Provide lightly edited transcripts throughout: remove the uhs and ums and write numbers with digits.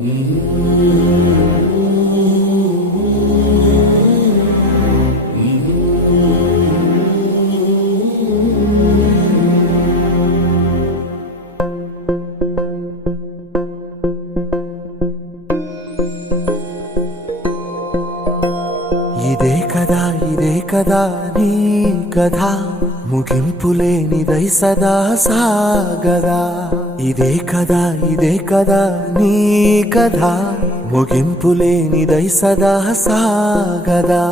ఇదే కదా నీ కథ ముగింపులేనిదై సదా సాగదా. ఇదే కదా నీ కథ ముగింపులేనిదై సదా సాగదా.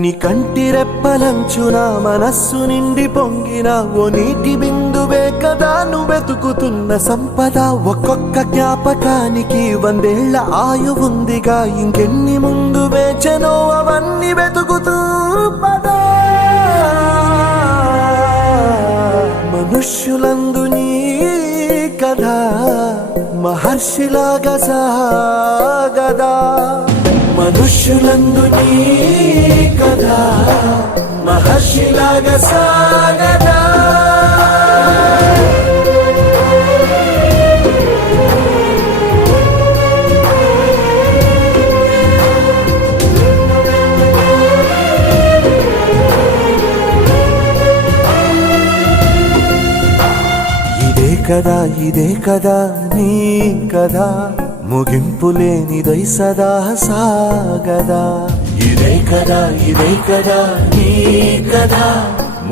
నీ కంటి రెప్పలంచున మనస్సు నిండి పొంగిన ఓ నీటి బిందువే కదా నువ్వెతుకుతున్న సంపద. ఒక్కొక్క జ్ఞాపకానికి 100 ఏళ్ల ఆయువుందిగా, ఇంకెన్ని ముందు వేచనో అవన్నీ వెతుకుతూ పదా. మనుష్యులందు నీ కథ మహర్షిలాగా సాగదా. మనుష్యులందు నీ కథ మహర్షిలాగా సాగదా. ఇదే కదా నీ కథ ముగింపులేనిదై సదా సాగదా. ఇదే కదా నీ కథ